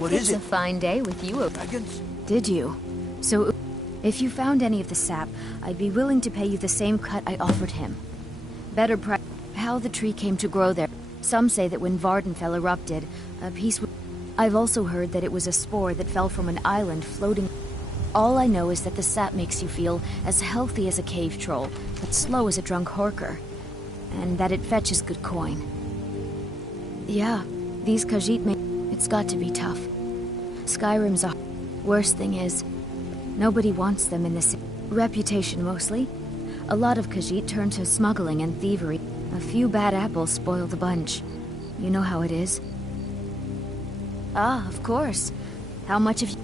What is it? It's a fine day with you. Dragons? Did you? So, if you found any of the sap, I'd be willing to pay you the same cut I offered him. Better price. How the tree came to grow there. Some say that when Vardenfell erupted, a piece would... I've also heard that it was a spore that fell from an island floating... All I know is that the sap makes you feel as healthy as a cave troll, but slow as a drunk horker. And that it fetches good coin. Yeah, these Khajiit make... It's got to be tough. Skyrim's a... Worst thing is, nobody wants them in the city. Reputation mostly. A lot of Khajiit turn to smuggling and thievery. A few bad apples spoil the bunch. You know how it is. Ah, of course. How much of you...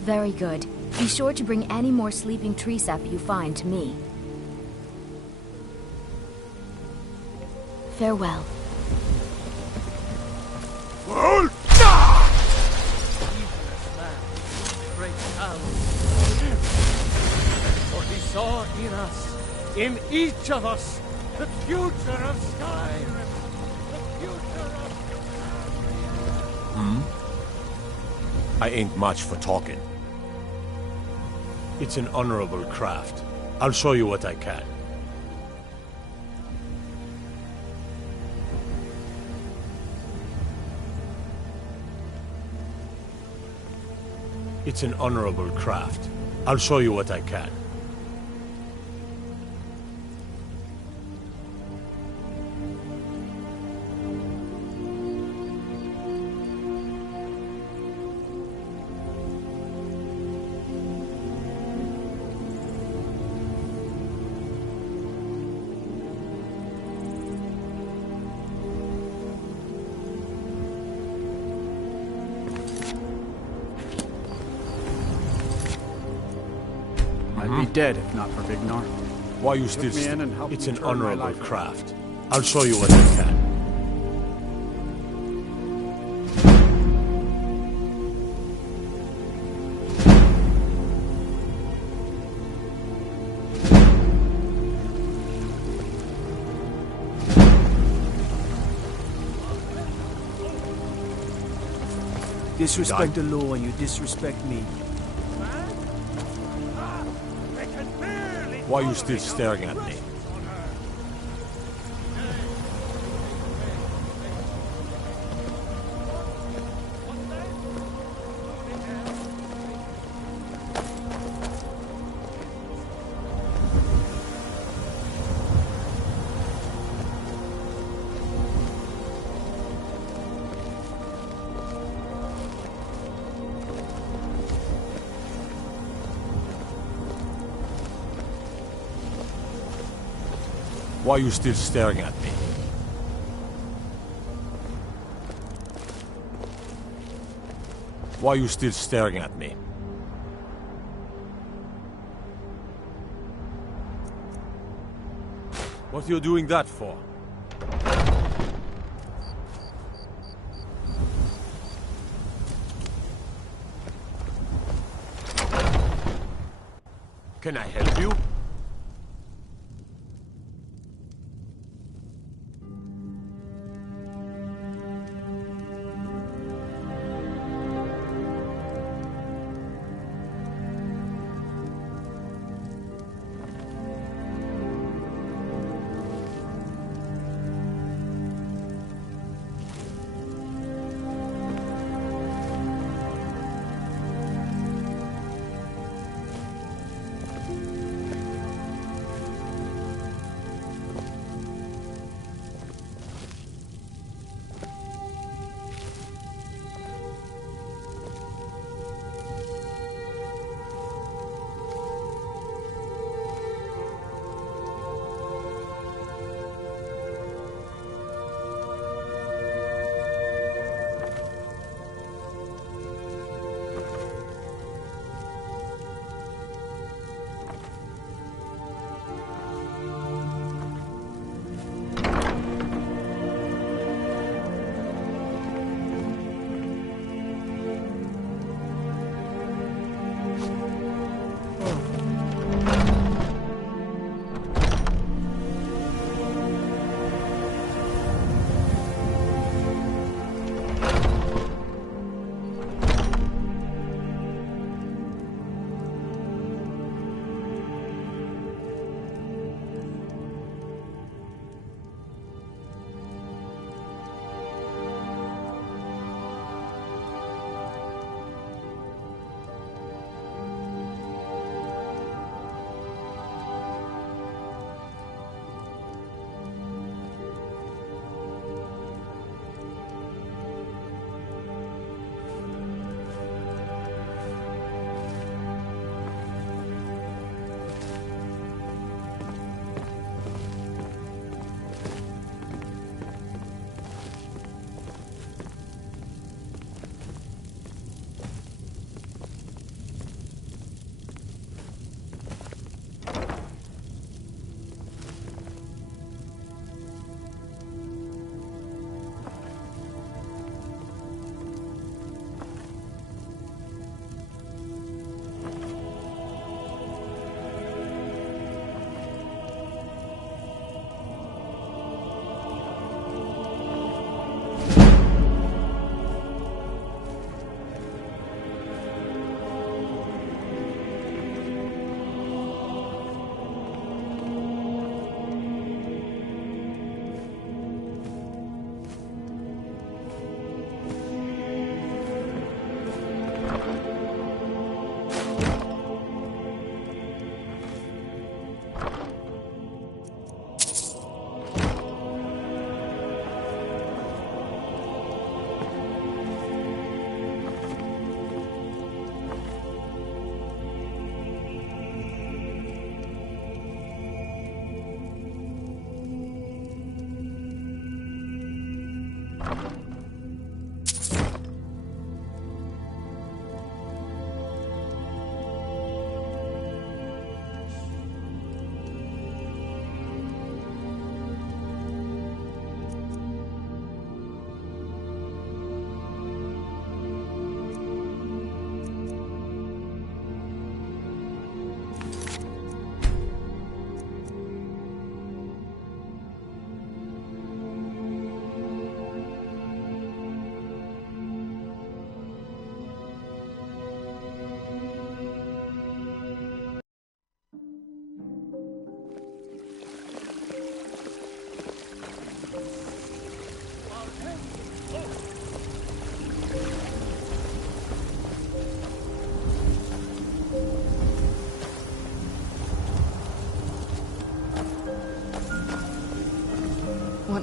Very good. Be sure to bring any more sleeping tree sap you find to me. Farewell. For he saw in us, in each of us, the future of Skyrim. The future of... I ain't much for talking. It's an honorable craft. I'll show you what I can. It's an honorable craft. I'll show you what I can. I'd be dead if not for Vignar. Why you still... me in and helped It's me an turn my honorable life around. craft. I'll show you what I can. Disrespect the law and you disrespect me. Why you still staring at me? Why you still staring at me? Why you still staring at me? What are you doing that for? Can I help you?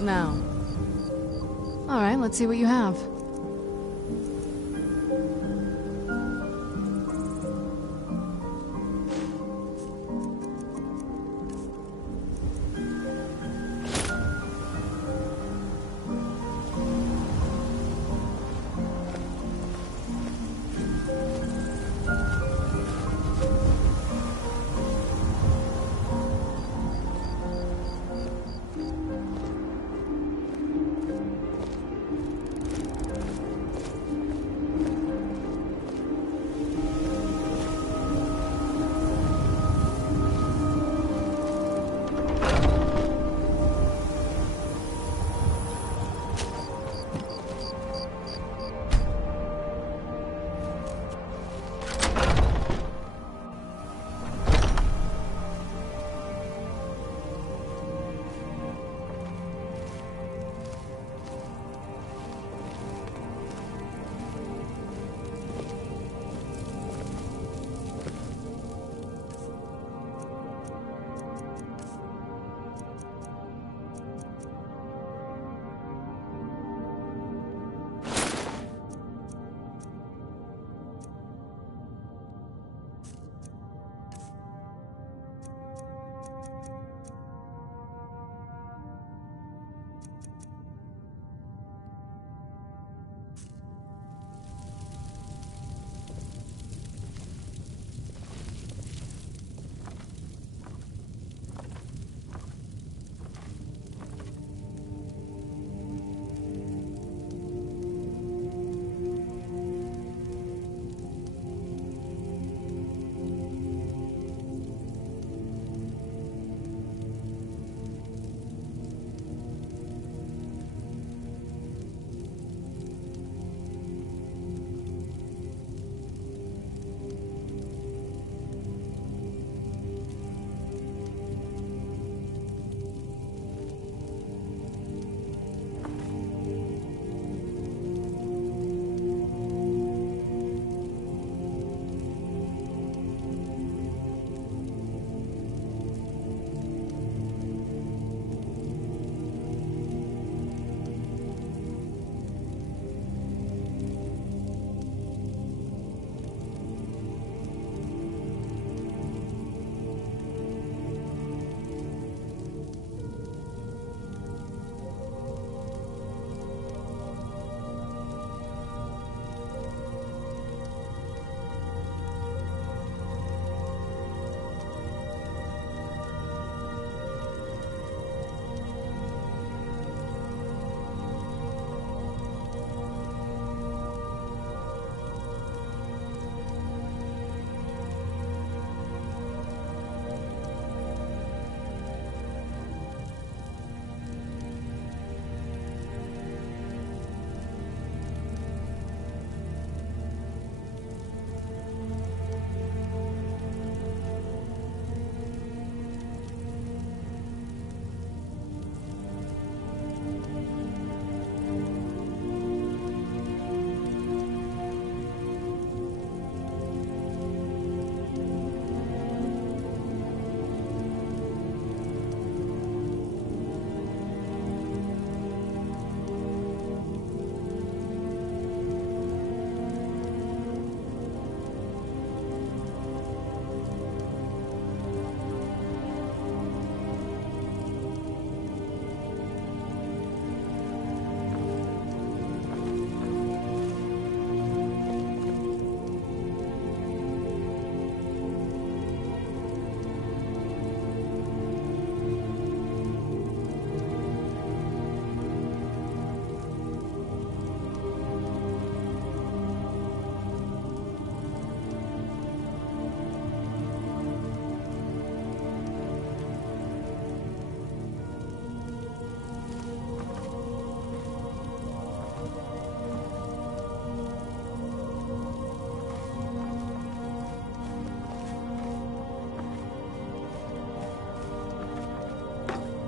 now. Alright, let's see what you have.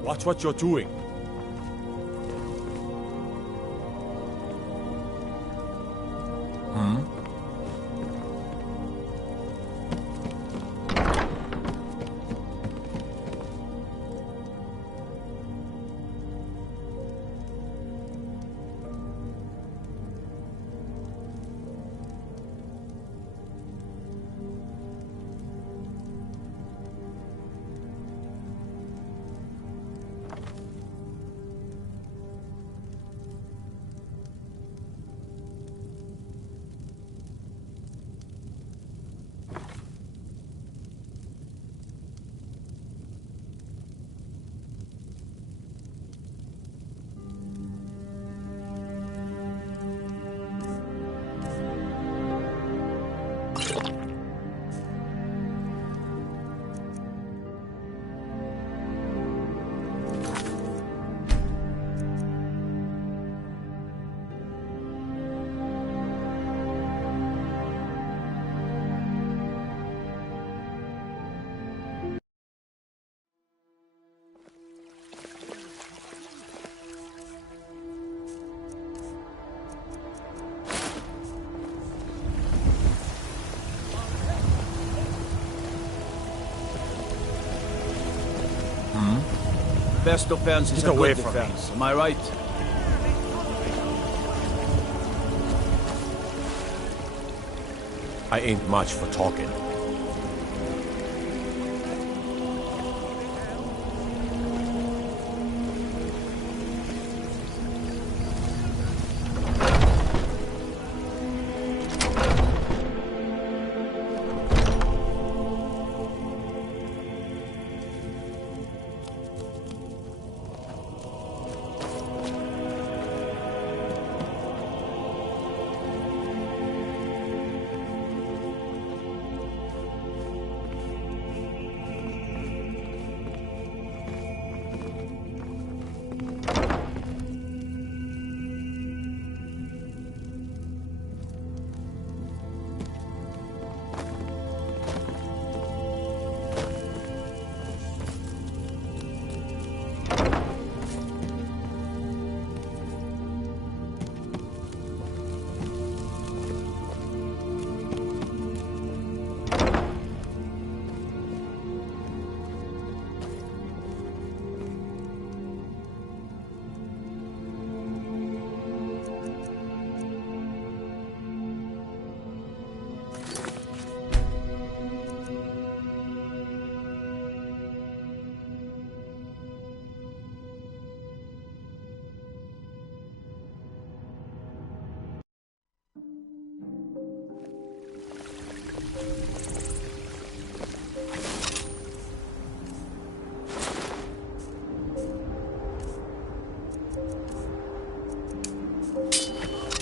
Watch what you're doing. best offense is Get a away good from me. defense. Am I right? I ain't much for talking.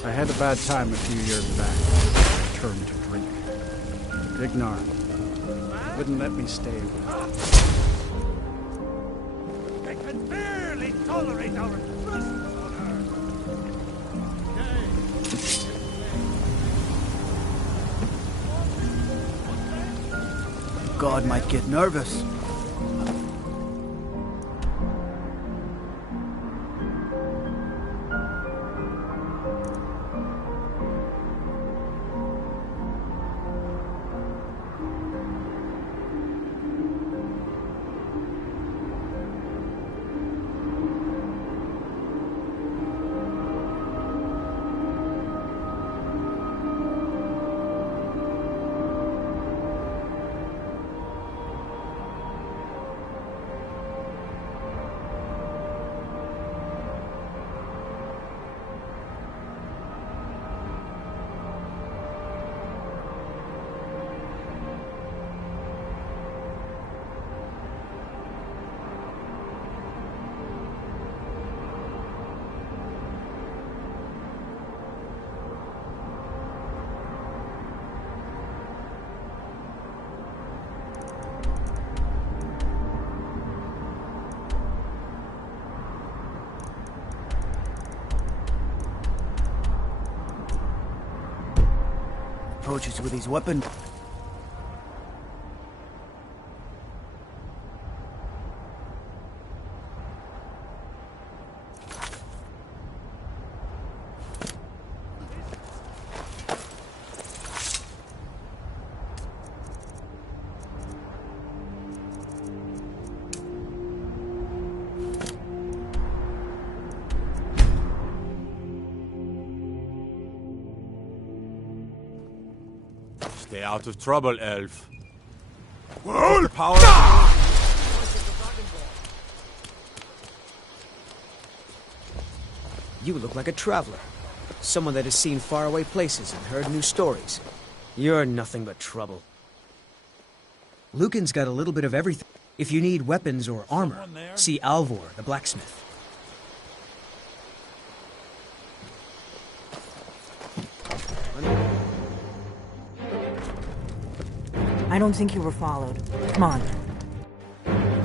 I had a bad time a few years back. I turned to drink. Ignar wouldn't let me stay with him. They can barely tolerate our trespass on her. God might get nervous. Approaches with his weapon. Stay out of trouble, elf. The power. You look like a traveler. Someone that has seen faraway places and heard new stories. You're nothing but trouble. Lucan's got a little bit of everything. If you need weapons or armor, see Alvor, the blacksmith. I don't think you were followed. Come on.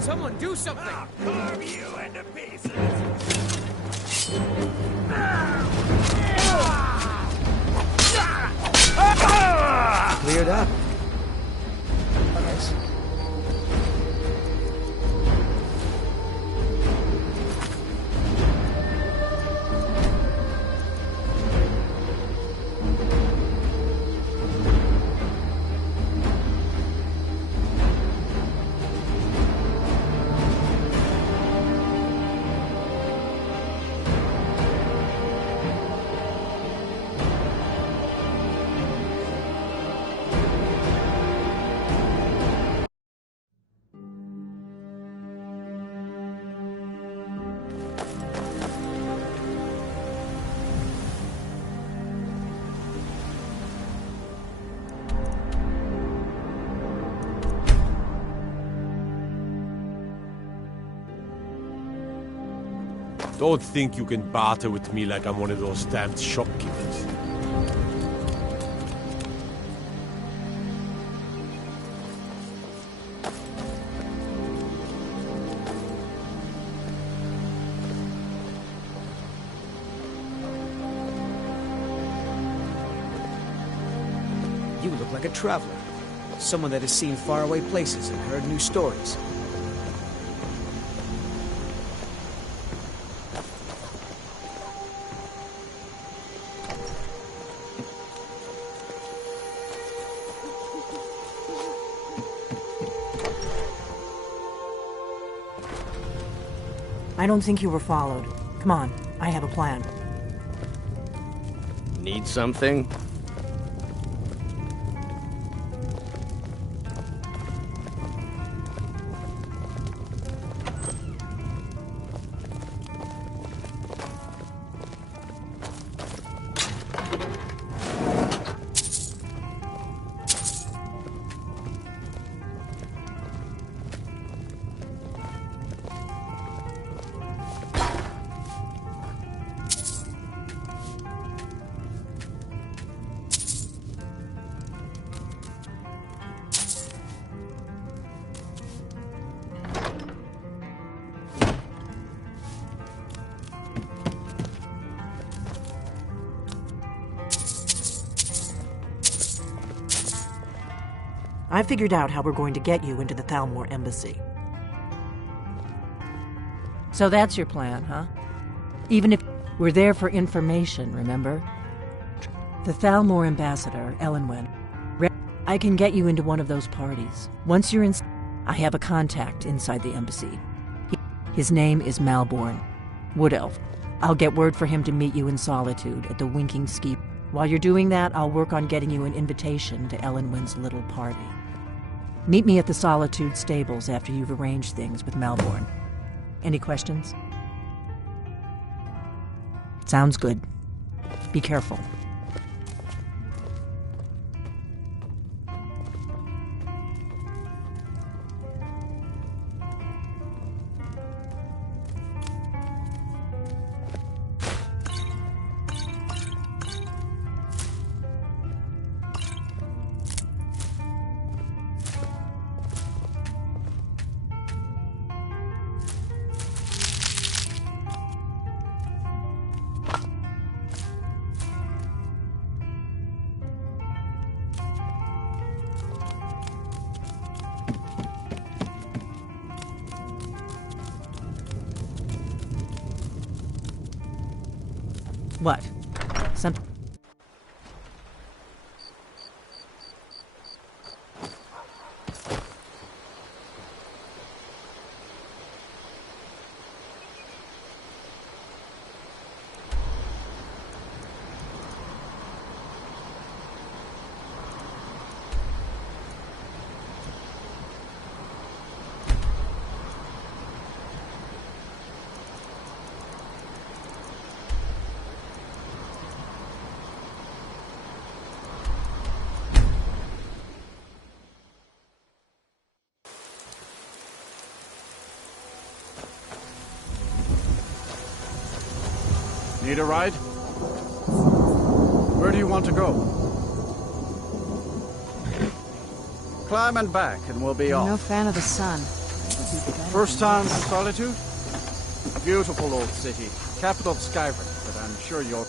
Someone do something! I'll carve you into pieces. Cleared up. Yes. Don't think you can barter with me like I'm one of those damned shopkeepers. You look like a traveler. Someone that has seen faraway places and heard new stories. I don't think you were followed. Come on, I have a plan. Need something? I figured out how we're going to get you into the Thalmor embassy. So that's your plan, huh? Even if we're there for information, remember? The Thalmor ambassador, Elenwen. I can get you into one of those parties. Once you're in, I have a contact inside the embassy. His name is Malborn, Wood Elf. I'll get word for him to meet you in Solitude at the Winking Ski. While you're doing that, I'll work on getting you an invitation to Elenwen's little party. Meet me at the Solitude stables after you've arranged things with Malborn. Any questions? Sounds good. Be careful. What? Some... Need a ride? Where do you want to go? Climb and back, and we'll be I'm off. no fan of the sun. First time in Solitude? Beautiful old city, capital of Skyrim, but I'm sure you're...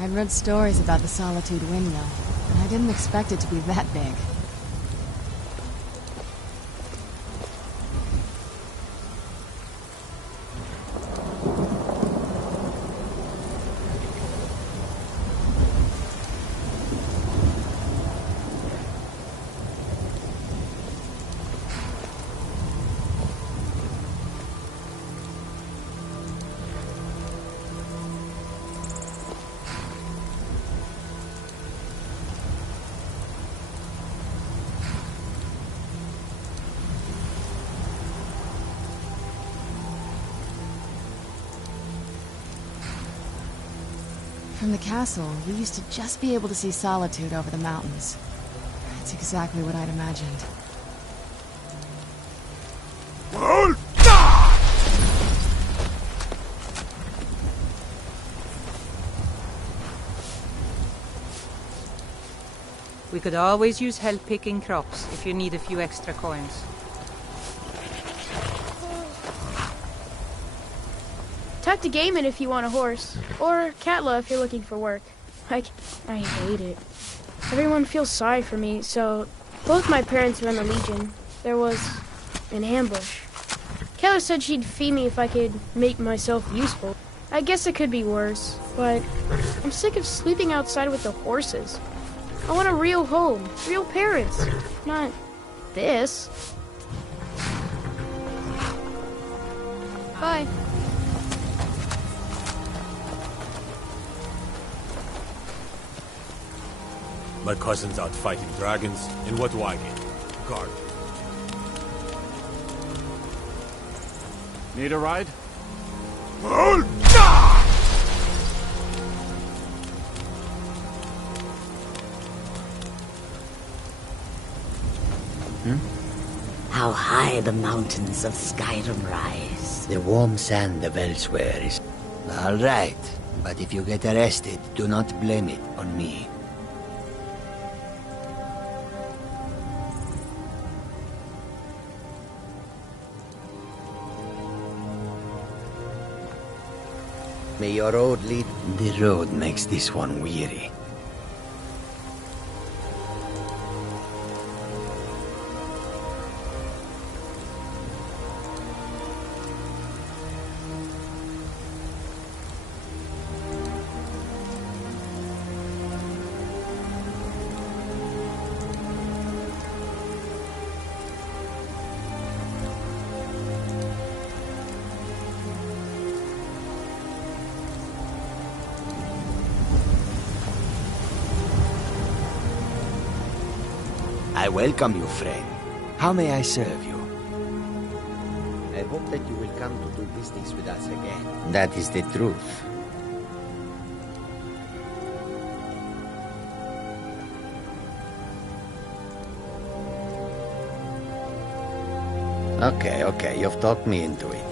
I'd read stories about the Solitude windmill, and I didn't expect it to be that big. from the castle, we used to just be able to see Solitude over the mountains. It's exactly what I'd imagined. We could always use help picking crops if you need a few extra coins. Talk to Gaiman if you want a horse. Or Katla if you're looking for work. I hate it. Everyone feels sorry for me, so both my parents were in the Legion. There was an ambush. Keller said she'd feed me if I could make myself useful. I guess it could be worse, but I'm sick of sleeping outside with the horses. I want a real home, real parents, not this. Bye. My cousin's out fighting dragons. In what wagon? Guard. Need a ride? How high the mountains of Skyrim rise. The warm sand of elsewhere is... All right, but if you get arrested, do not blame it on me. May your road lead... The road makes this one weary. I welcome you, friend. How may I serve you? I hope that you will come to do business with us again. That is the truth. Okay, you've talked me into it.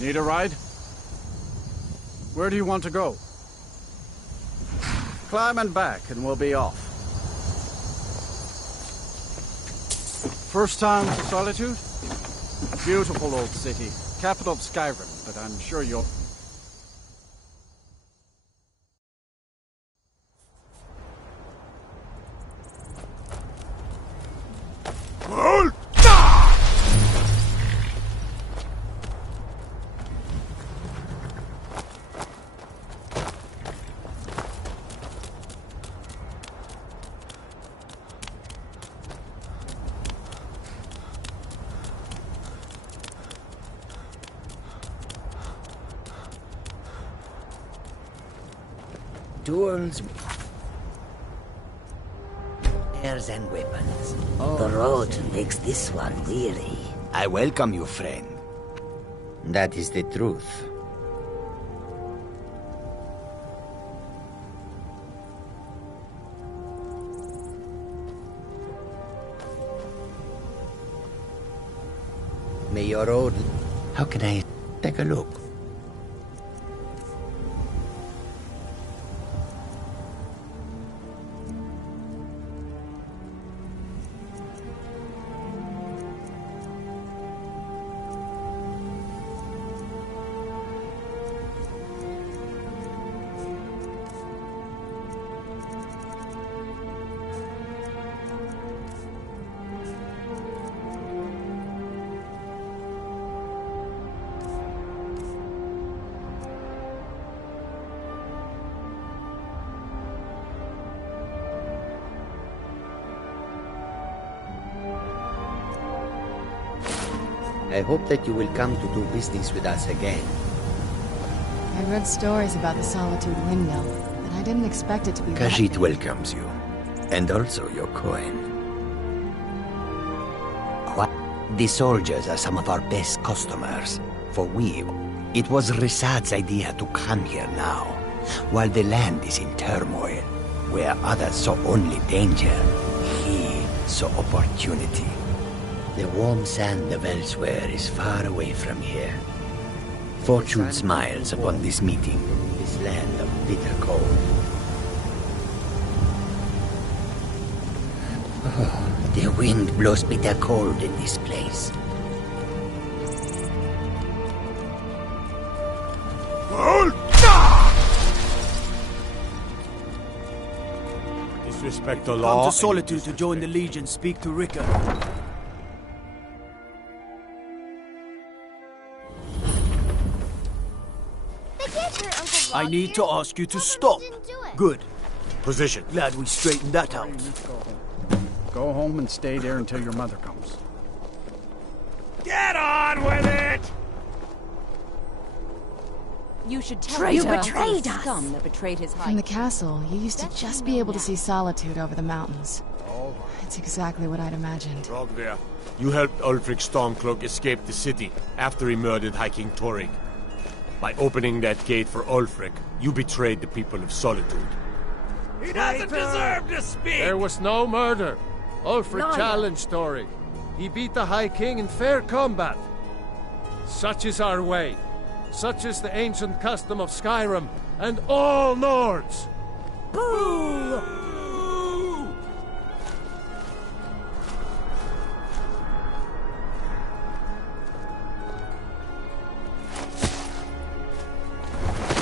Need a ride? Where do you want to go? Climb and back and we'll be off. First time to Solitude? Beautiful old city. Capital of Skyrim, but I'm sure you'll... Tools, airs and weapons. The road makes this one weary. I welcome you, friend. That is the truth. May your old... How can I take a look? I hope that you will come to do business with us again. I'd read stories about the Solitude Windmill, but I didn't expect it to be that Khajiit big. welcomes you. And also your coin. What? The soldiers are some of our best customers. For it was Risad's idea to come here now, while the land is in turmoil. Where others saw only danger, he saw opportunity. The warm sand of elsewhere is far away from here. Fortune smiles upon this meeting, this land of bitter cold. Oh, the wind blows bitter cold in this place. Disrespect the law. Come to Solitude to join the Legion. Speak to Rika. I need to ask you to stop. Good. Position. Glad we straightened that out. Let's go home. Go home and stay there until your mother comes. Get on with it! You should tell Traitor. me You betrayed the scum that betrayed his high. From the castle, you used to just be able to see Solitude over the mountains. It's exactly what I'd imagined. Rogver, you helped Ulfric Stormcloak escape the city after he murdered High King Torrig. By opening that gate for Ulfric, you betrayed the people of Solitude. He doesn't deserve to speak! There was no murder. Ulfric challenged Torrig. He beat the High King in fair combat. Such is our way. Such is the ancient custom of Skyrim and all Nords. Boo!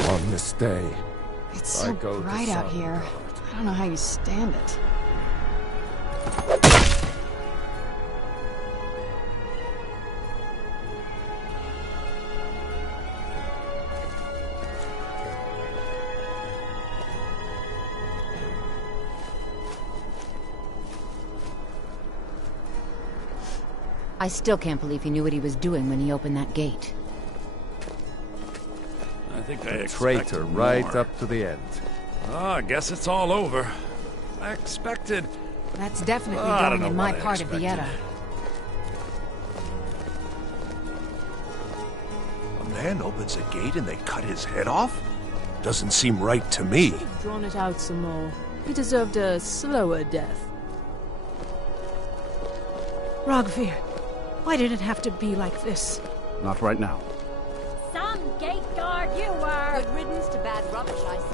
On this day, It's so bright out here. I don't know how you stand it. I still can't believe he knew what he was doing when he opened that gate. I think they traitor right up to the end. I guess it's all over. I expected... That's definitely I don't going know in my what I part of the expected. Edda. A man opens a gate and they cut his head off? Doesn't seem right to me. Drawn it out some more. He deserved a slower death. Rogvir, why did it have to be like this? Not right now. Some gate guard you were! Good riddance to bad rubbish, I say.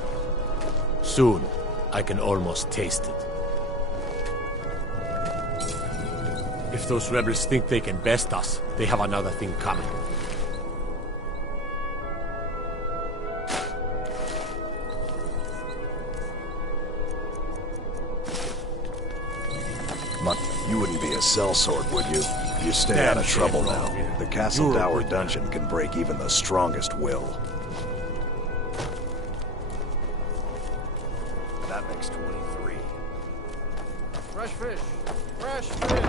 Soon, I can almost taste it. If those rebels think they can best us, they have another thing coming. You wouldn't be a sellsword, would you? You stay out of trouble now. The Castle Tower dungeon can break even the strongest will. That makes 23. Fresh fish! Fresh fish!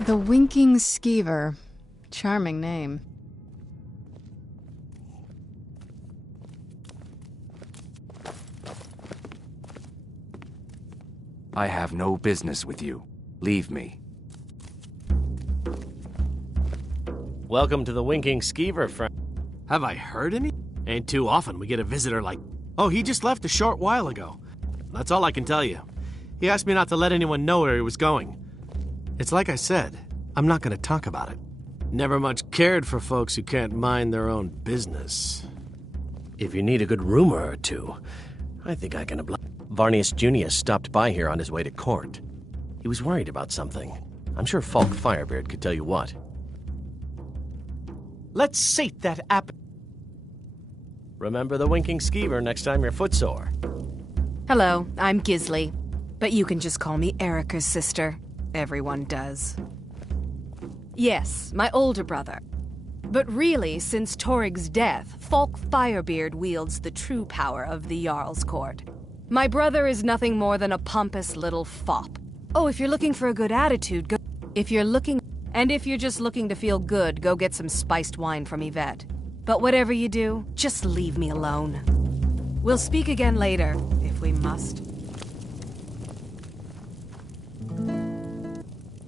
The Winking Skeever. Charming name. I have no business with you. Leave me. Welcome to the Winking Skeever, friend. Have I heard any? Ain't too often we get a visitor like... Oh, he just left a short while ago. That's all I can tell you. He asked me not to let anyone know where he was going. It's like I said, I'm not going to talk about it. Never much cared for folks who can't mind their own business. If you need a good rumor or two, I think I can oblige. Varnius Junius stopped by here on his way to court. He was worried about something. I'm sure Falk Firebeard could tell you what. Let's sate that app. Remember the winking skeever next time you're footsore. Hello, I'm Gisli, but you can just call me Erica's sister. Everyone does. Yes, my older brother. But really, since Torig's death, Falk Firebeard wields the true power of the Jarl's court. My brother is nothing more than a pompous little fop. Oh, if you're looking for a good attitude, go... If you're just looking to feel good, go get some spiced wine from Yvette. But whatever you do, just leave me alone. We'll speak again later, if we must.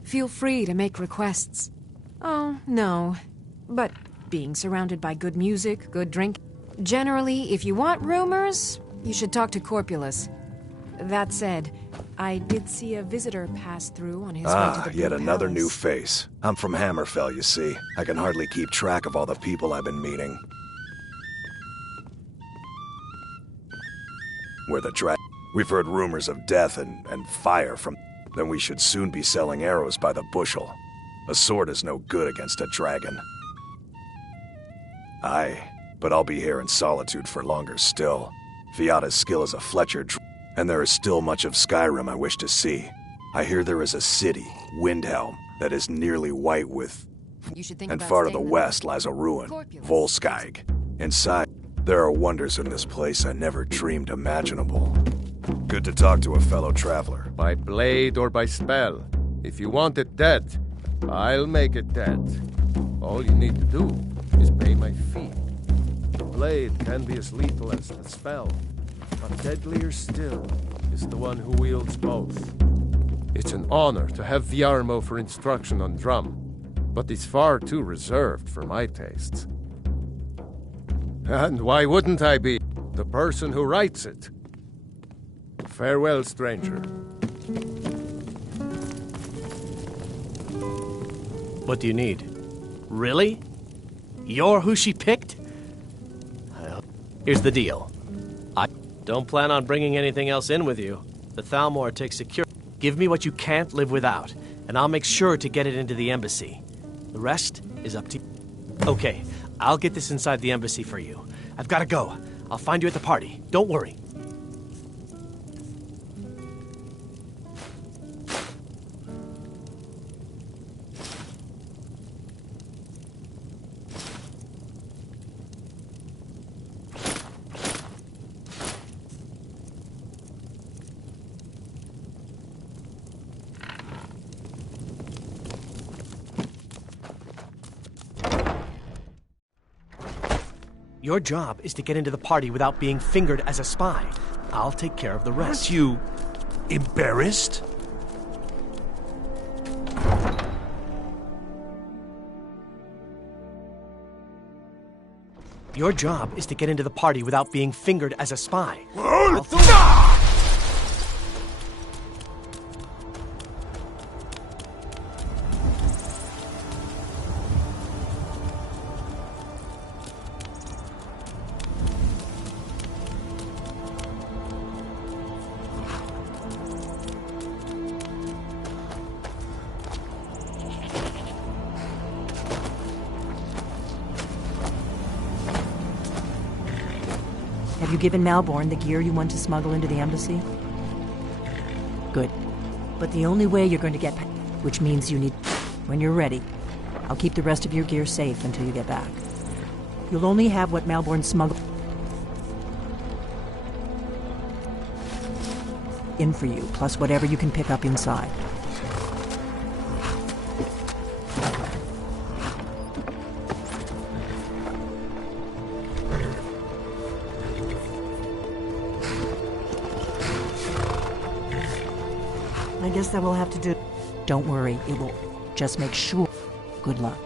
Feel free to make requests. Oh, no. But being surrounded by good music, good drink... Generally, if you want rumors, you should talk to Corpulus. That said, I did see a visitor pass through on his way to the yet Blue another Palace. new face. I'm from Hammerfell, you see. I can hardly keep track of all the people I've been meeting. We're the We've heard rumors of death and fire from... Then we should soon be selling arrows by the bushel. A sword is no good against a dragon. Aye, but I'll be here in solitude for longer still. Fiata's skill is a Fletcher, and there is still much of Skyrim I wish to see. I hear there is a city, Windhelm, that is nearly white with... And far to the west lies a ruin, Volskag. Inside, there are wonders in this place I never dreamed imaginable. Good to talk to a fellow traveler. By blade or by spell. If you want it dead, I'll make it dead. All you need to do is pay my fee. The blade can be as lethal as the spell, but deadlier still is the one who wields both. It's an honor to have Viarmo for instruction on drum, but it's far too reserved for my tastes. And why wouldn't I be the person who writes it? Farewell, stranger. What do you need? Really? You're who she picked? Well, here's the deal. I don't plan on bringing anything else in with you. The Thalmor takes security. Give me what you can't live without, and I'll make sure to get it into the embassy. The rest is up to you. Okay, I'll get this inside the embassy for you. I've got to go. I'll find you at the party. Don't worry. Your job is to get into the party without being fingered as a spy. I'll take care of the rest. Aren't you embarrassed? Your job is to get into the party without being fingered as a spy. Have you given Malborn the gear you want to smuggle into the embassy? Good. But the only way you're going to get which means you need... When you're ready, I'll keep the rest of your gear safe until you get back. You'll only have what Malborn smuggled in for you, plus whatever you can pick up inside. I guess that will have to do. Don't worry, it will. Just make sure. Good luck.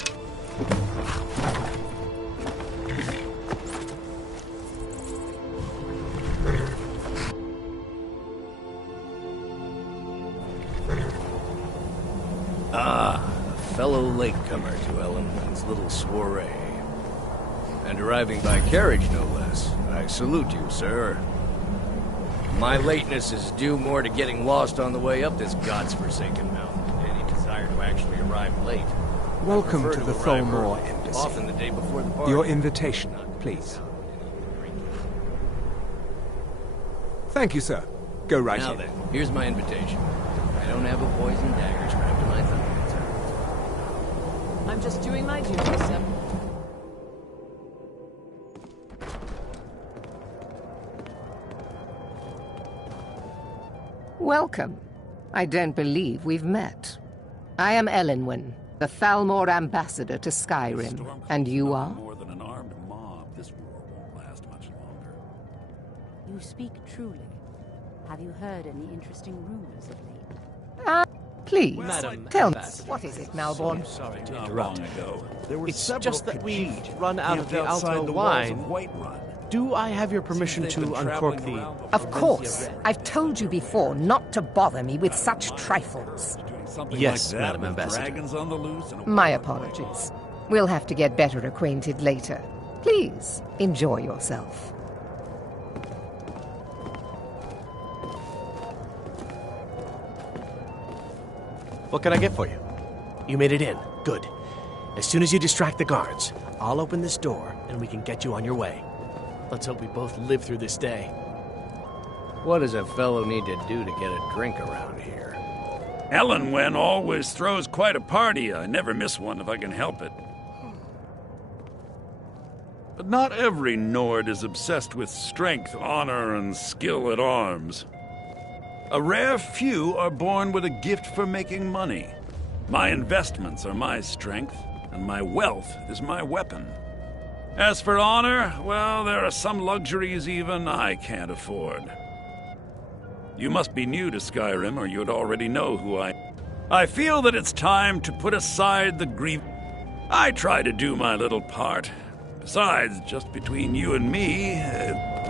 fellow latecomer to Ellenwood's little soiree. And arriving by carriage, no less. I salute you, sir. My lateness is due more to getting lost on the way up this god's-forsaken mountain than any desire to actually arrive late. Welcome to the Thalmor Embassy. Often the day before the party. Your invitation, please. Thank you, sir. Go right in. Now then, here's my invitation. I don't have a poison dagger strapped to my thumb. I'm just doing my duty, sir. Welcome. I don't believe we've met. I am Elenwen, the Thalmor ambassador to Skyrim. And you are? More than an armed mob, this war won't last much longer. You speak truly. Have you heard any interesting rumors of late? Please, Madam tell me. Ambassador. What is it, Malborn? Sorry to Not interrupt. long ago, there were It's several just that we've Khajiit run out of camped the outside Alto the walls wine. of Whiterun. Do I have your permission They've to been uncork traveling the... around Of course. I've told you before not to bother me with such trifles. Something Yes, like that Madam with Ambassador. dragons on the loose and a My apologies. We'll have to get better acquainted later. Please, enjoy yourself. What can I get for you? You made it in. Good. As soon as you distract the guards, I'll open this door and we can get you on your way. Let's hope we both live through this day. What does a fellow need to do to get a drink around here? Ellenwen always throws quite a party. I never miss one if I can help it. But not every Nord is obsessed with strength, honor, and skill at arms. A rare few are born with a gift for making money. My investments are my strength, and my wealth is my weapon. As for honor, well, there are some luxuries even I can't afford. You must be new to Skyrim, or you'd already know who I feel that it's time to put aside the grief. I try to do my little part. Besides, just between you and me,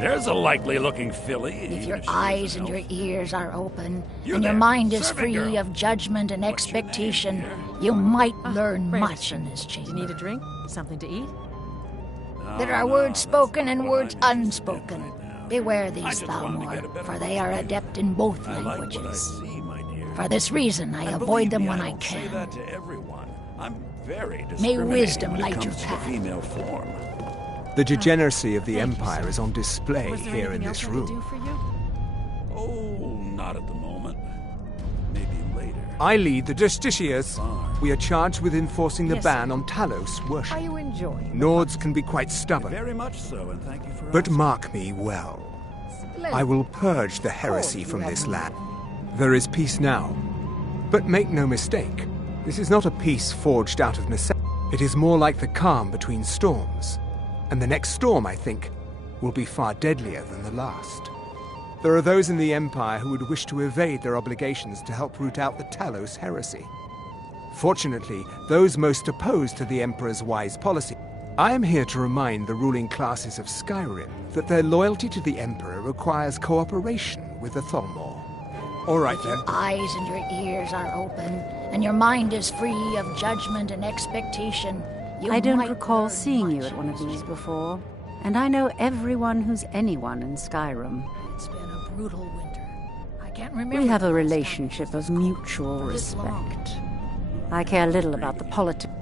there's a likely-looking filly. If your eyes and your ears are open, You and your there, mind is servant free girl. of judgment and expectation, you might learn much in this chamber. Do you need a drink? Something to eat? There are words spoken and words unspoken. Beware these, Thalmor, for they are adept in both languages. For this reason, I avoid them when I Say can. that to everyone. I'm very May discriminating wisdom when it light your comes to path. female form. The degeneracy of the Empire is on display Was there here in anything this else I could do room. for you? Oh, not at the moment. Maybe later. I lead the Justiciars. We are charged with enforcing the Yes, ban on Talos worship. Are you enjoying? Nords can be quite stubborn, Very much so, and thank you for but asking. mark me well. Splendid. I will purge the heresy you from have this me. land. There is peace now. But make no mistake, this is not a peace forged out of necessity. It is more like the calm between storms. And the next storm, I think, will be far deadlier than the last. There are those in the Empire who would wish to evade their obligations to help root out the Talos heresy. Fortunately, those most opposed to the Emperor's wise policy. I am here to remind the ruling classes of Skyrim that their loyalty to the Emperor requires cooperation with the Thalmor. All right then. Your eyes and your ears are open, and your mind is free of judgment and expectation. You I don't might recall learn seeing you much at one in of this these chamber. before, and I know everyone who's anyone in Skyrim. It's been a brutal winter. I can't remember. We have the a last time relationship of mutual for this long. respect. I care little about the politics,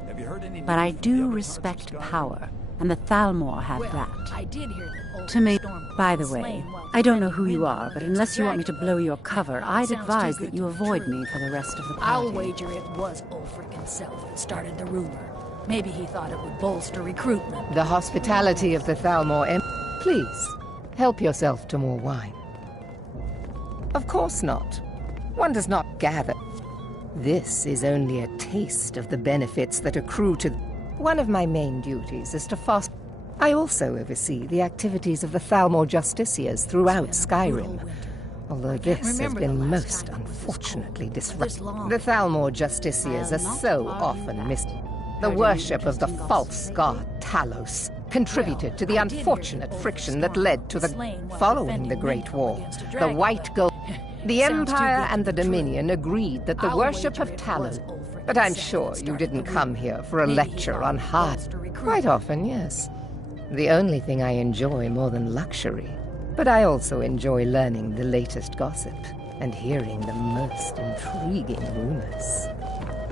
but I do respect power, and the Thalmor have that. I did hear that old To me, Storm by the was way, slain while I don't know who Wind you are, but against unless you want me to dragon. blow your cover, I'd Sounds advise too that good you to be avoid true. me for the rest of the party. I'll wager it was Ulfric himself that started the rumor. Maybe he thought it would bolster recruitment. The hospitality of the Thalmor Please, help yourself to more wine. Of course not. One does not gather. This is only a taste of the benefits that accrue to... One of my main duties is to foster... I also oversee the activities of the Thalmor Justiciars throughout Skyrim. Although this has remember the been last most time it was unfortunately this disrupted. long. The Thalmor Justiciars are so often missed. The worship of the false god Talos contributed to the unfortunate friction that led to the... Following the Great War, the White Gold... The Sounds too Empire good and to the be true. Dominion agreed that the I'll worship wager of it was Talos... Ulfric But I'm sure you didn't come here for a lecture on hard. Quite often, yes. The only thing I enjoy more than luxury. But I also enjoy learning the latest gossip and hearing the most intriguing rumors.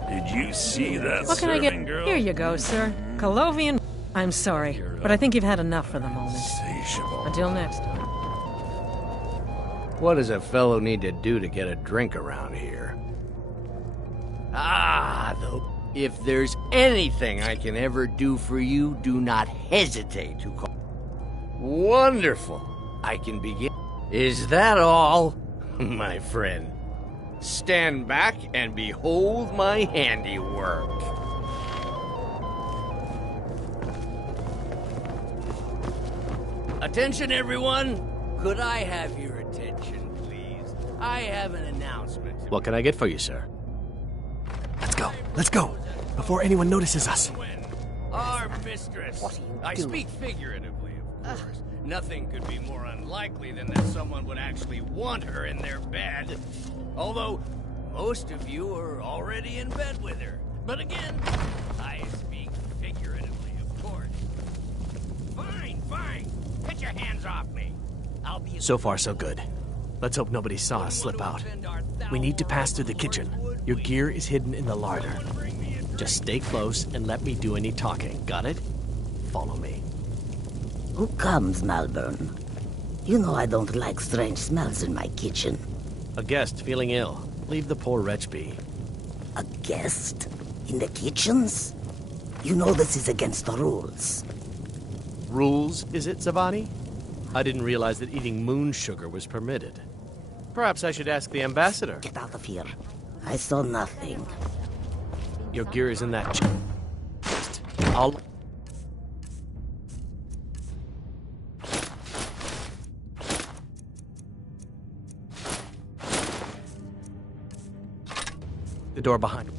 Did you see that What can I get? serving girl? Here you go, sir. Colovian. I'm sorry, but I think you've had enough for the moment. Until next time. What does a fellow need to do to get a drink around here? Though, if there's anything I can ever do for you, do not hesitate to call. Wonderful. I can begin. Is that all, my friend? Stand back and behold my handiwork. Attention, everyone. Could I have your attention, please? I have an announcement. What can I get for you, sir? Let's go, before anyone notices us. Our mistress. I speak figuratively, of course. Nothing could be more unlikely than that someone would actually want her in their bed. Although, most of you are already in bed with her. But again, I speak figuratively, of course. Fine. Get your hands off me. I'll be... So far, so good. Let's hope nobody saw us slip out. We need to pass through the kitchen. Your gear is hidden in the larder. Just stay close and let me do any talking. Got it? Follow me. Who comes, Malvern? You know I don't like strange smells in my kitchen. A guest feeling ill. Leave the poor wretch be. A guest? In the kitchens? You know this is against the rules. Rules, is it, Zavani? I didn't realize that eating moon sugar was permitted. Perhaps I should ask the ambassador. Get out of here. I saw nothing. Your gear is in that chest. I'll... The door behind.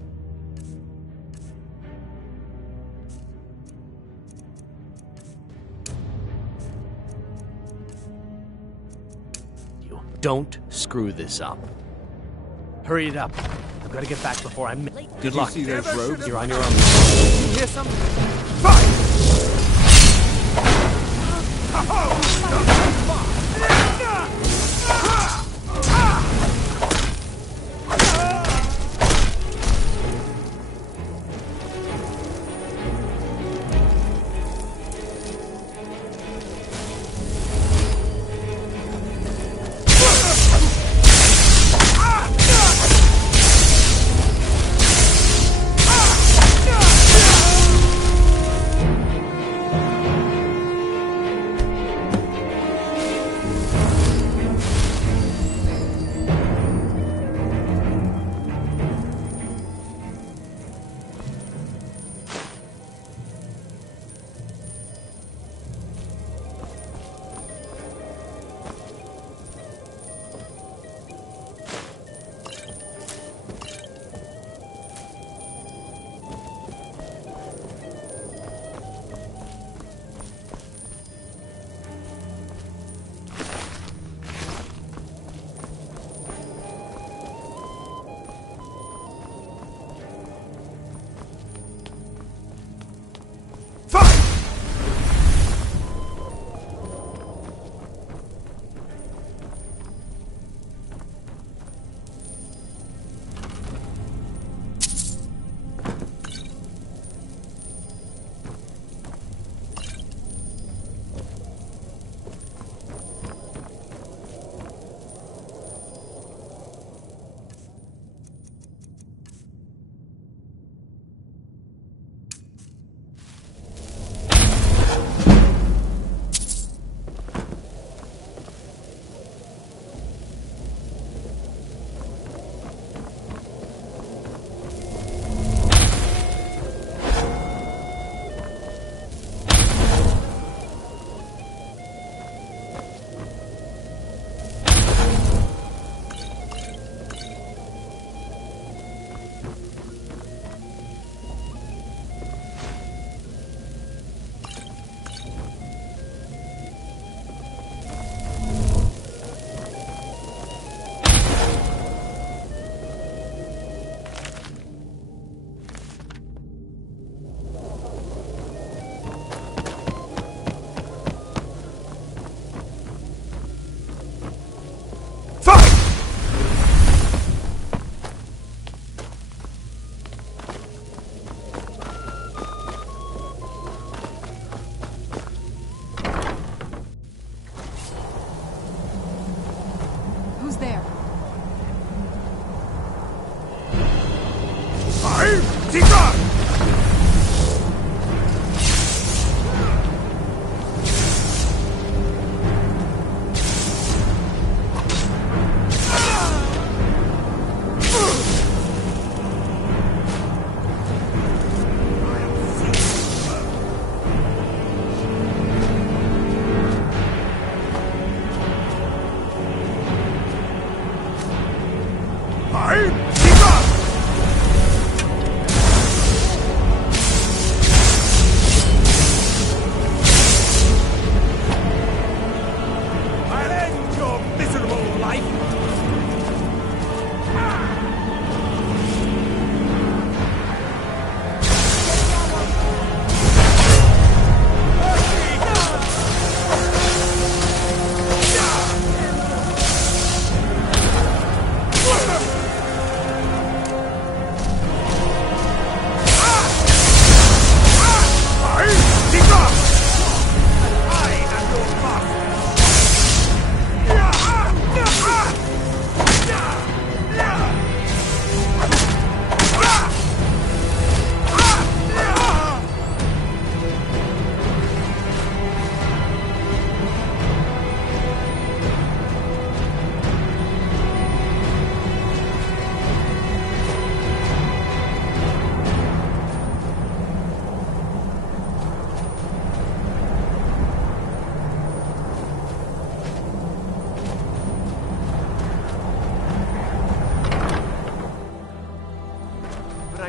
You don't screw this up. Hurry it up. I've got to get back before I'm... Good luck. You see those robes? You're on your own. You hear something? Who's there?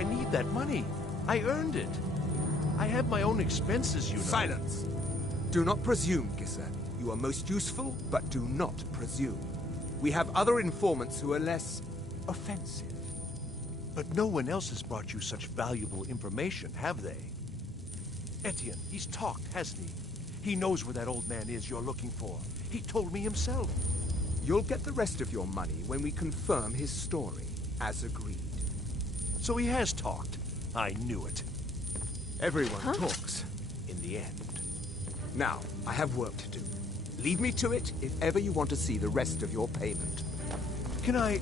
I need that money. I earned it. I have my own expenses, you know. Silence! Do not presume, Gisser. You are most useful, but do not presume. We have other informants who are less offensive. But no one else has brought you such valuable information, have they? Etienne, he's talked, hasn't he? He knows where that old man is you're looking for. He told me himself. You'll get the rest of your money when we confirm his story, as agreed. So he has talked. I knew it. Everyone talks, in the end. Now, I have work to do. Leave me to it if ever you want to see the rest of your payment. Can I...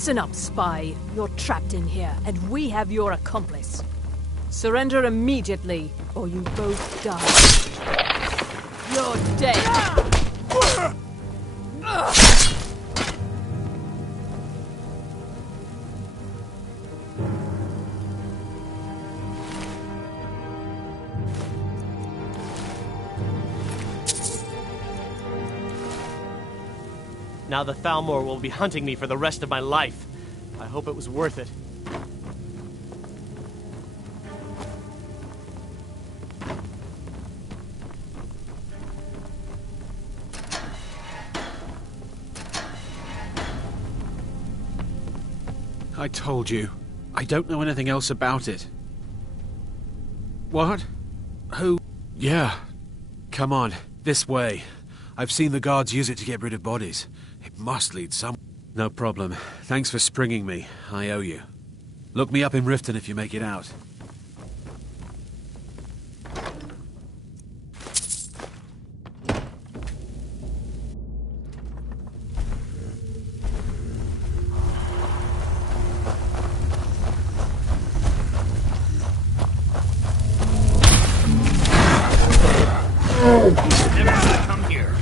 Listen up, spy. You're trapped in here, and we have your accomplice. Surrender immediately, or you both die. You're dead. Now the Thalmor will be hunting me for the rest of my life. I hope it was worth it. I told you. I don't know anything else about it. What? Who? Yeah. Come on, this way. I've seen the guards use it to get rid of bodies. It must lead some... No problem. Thanks for springing me. I owe you. Look me up in Riften if you make it out. Come here.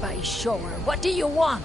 By sure. What do you want?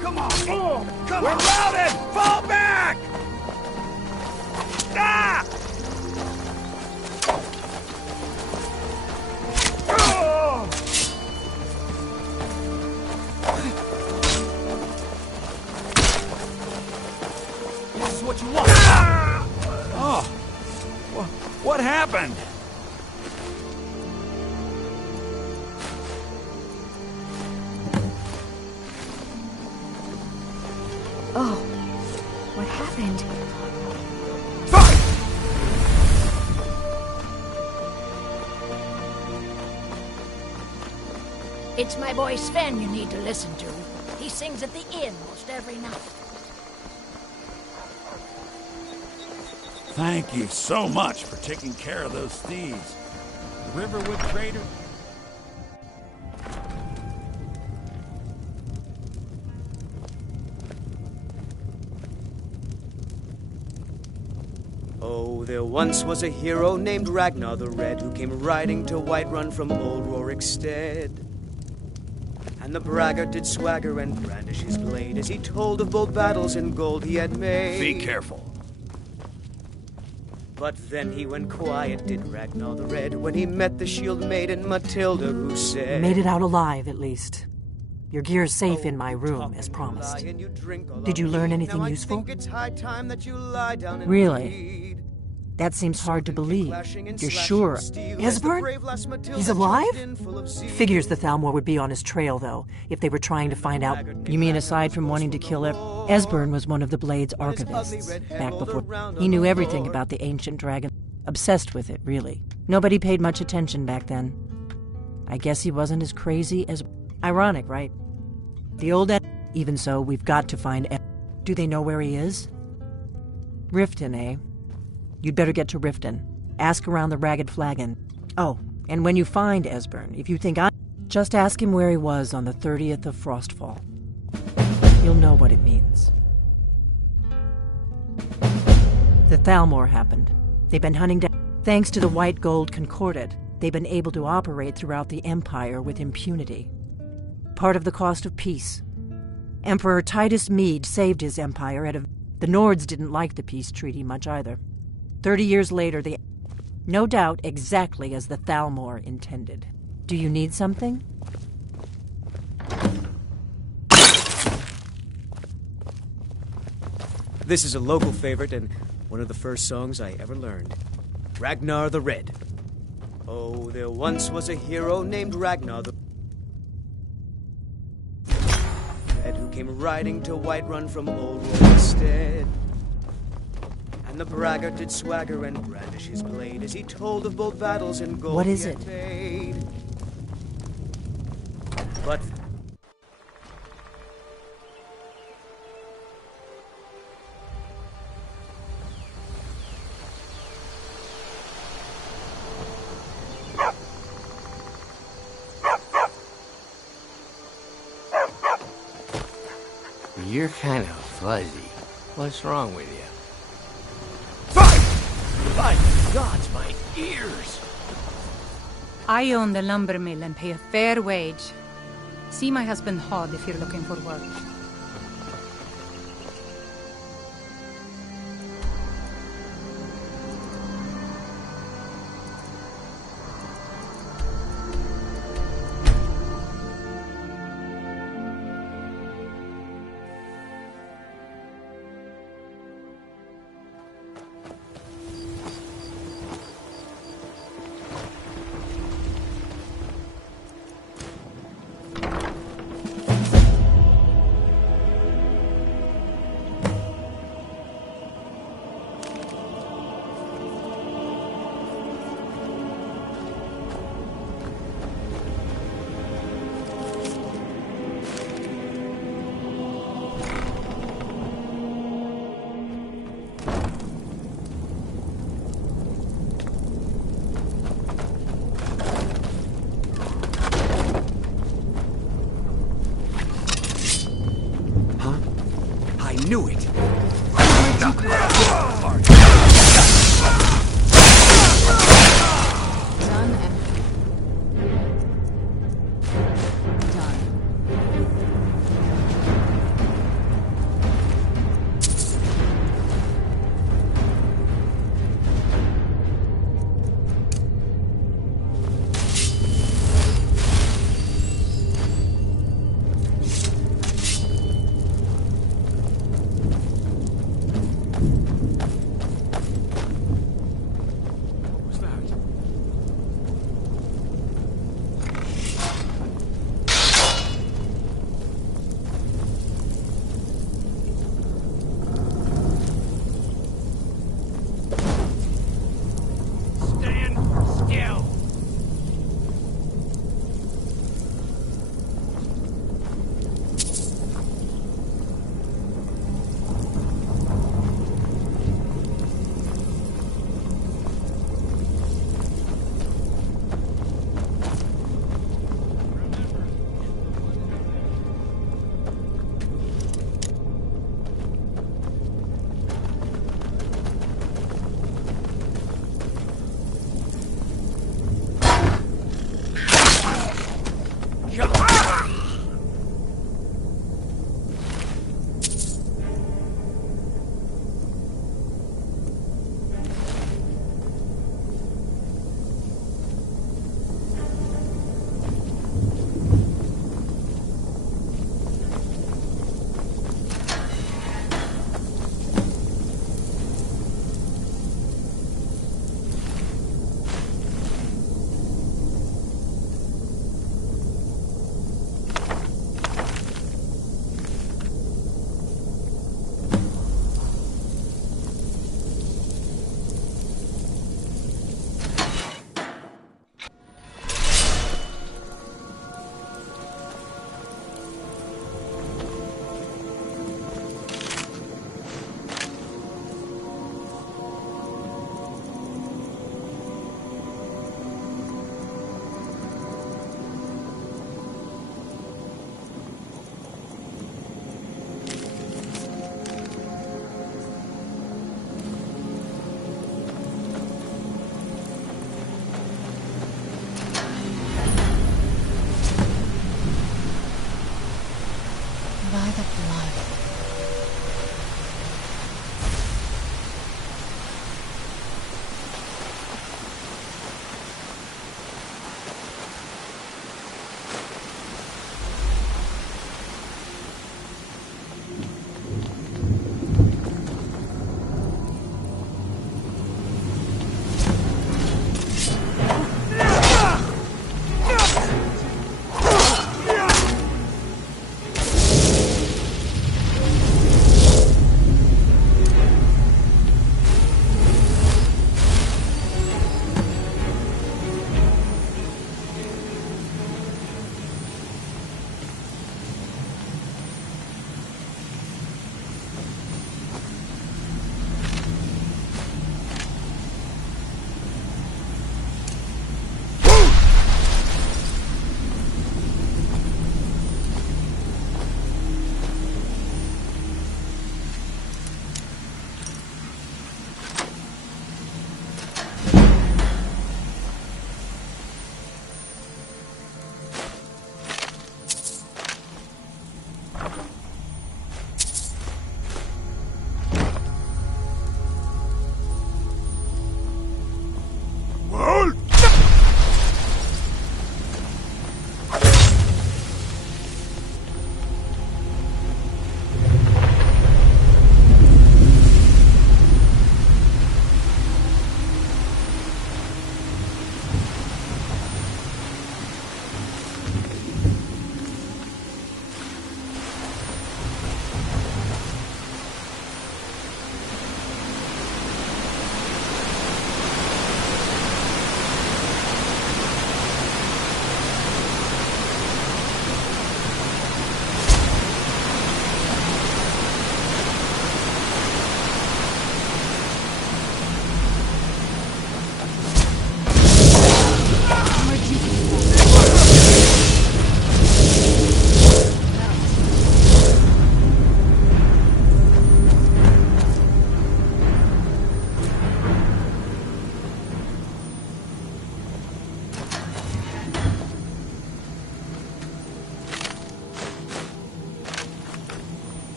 Come on! We're routed! Fall back! Ah! Oh! This is what you want. Ah! Oh! What happened? Oh, what happened? It's my boy Sven you need to listen to. He sings at the inn most every night. Thank you so much for taking care of those thieves. The Riverwood trader... Oh, there once was a hero named Ragnar the Red who came riding to Whiterun from old Rorikstead. And the braggart did swagger and brandish his blade as he told of bold battles in gold he had made. Be careful. But then he went quiet, did Ragnar the Red, when he met the shield maiden Matilda, who said, Made it out alive, at least. Your gear's safe in my room, as promised. Did you learn anything useful? Really? That seems hard to believe. You're sure? Esbern? He's alive? Figures the Thalmor would be on his trail, though, if they were trying to find out. You mean aside from wanting to kill Esbern was one of the Blade's archivists, back before. He knew everything about the ancient dragon. Obsessed with it, really. Nobody paid much attention back then. I guess he wasn't as crazy as... Ironic, right? The old... Even so, we've got to find... Do they know where he is? Riften, eh? You'd better get to Riften. Ask around the Ragged Flagon. Oh, and when you find Esbern, if you think just ask him where he was on the 30th of Frostfall. You'll know what it means. The Thalmor happened. They've been hunting down... Thanks to the White Gold Concordat, they've been able to operate throughout the Empire with impunity. Part of the cost of peace. Emperor Titus Mede saved his empire at a... The Nords didn't like the peace treaty much either. 30 years later, no doubt exactly as the Thalmor intended. Do you need something? This is a local favorite and one of the first songs I ever learned. Ragnar the Red. Oh, there once was a hero named Ragnar the Red, who came riding to Whiterun from old Rollstead. And the braggart did swagger and brandish his blade as he told of bold battles in gold. What is it? But You're kind of fuzzy. What's wrong with you? By gods, my ears! I own the lumber mill and pay a fair wage. See my husband Hod if you're looking for work.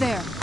there.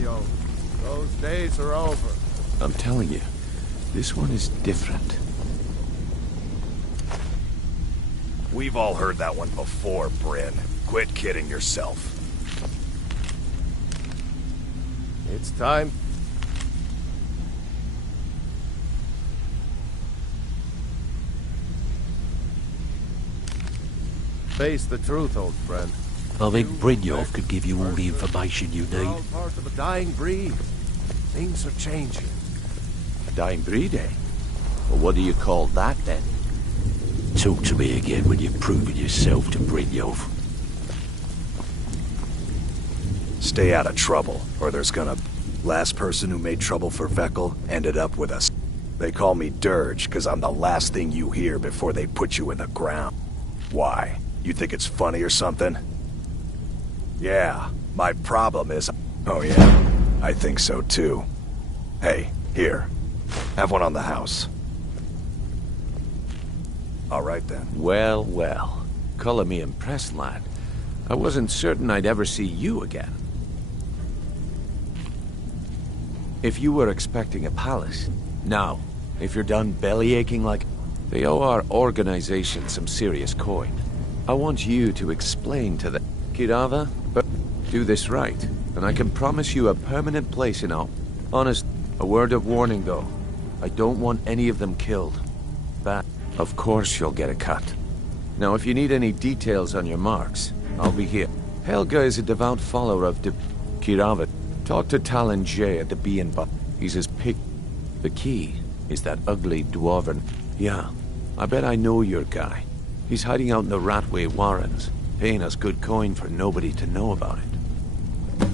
Brynjolf. Those days are over. I'm telling you, this one is different. We've all heard that one before, Bryn. Quit kidding yourself. It's time. Face the truth, old friend. I think Brynjolf could give you all the information you We're need. all part of a dying breed. Things are changing. A dying breed, eh? Well, what do you call that, then? Talk to me again when you've proven yourself to Brynjolf. Stay out of trouble, or there's gonna... Last person who made trouble for Vekkel ended up with us. They call me Dirge, because I'm the last thing you hear before they put you in the ground. Why? You think it's funny or something? Yeah, my problem is... Oh yeah, I think so too. Hey, here. Have one on the house. All right then. Well, well. Color me impressed, lad. I wasn't certain I'd ever see you again. If you were expecting a palace, now, if you're done bellyaching like... They owe our organization some serious coin. I want you to explain to the... Kirava, but do this right, and I can promise you a permanent place in our... Honest, a word of warning though. I don't want any of them killed. But, of course you'll get a cut. Now if you need any details on your marks, I'll be here. Helga is a devout follower of Kirava. Talk to Talon J at the Bee and Buck. He's his pig. The key is that ugly dwarven... Yeah, I bet I know your guy. He's hiding out in the Ratway Warrens, paying us good coin for nobody to know about it.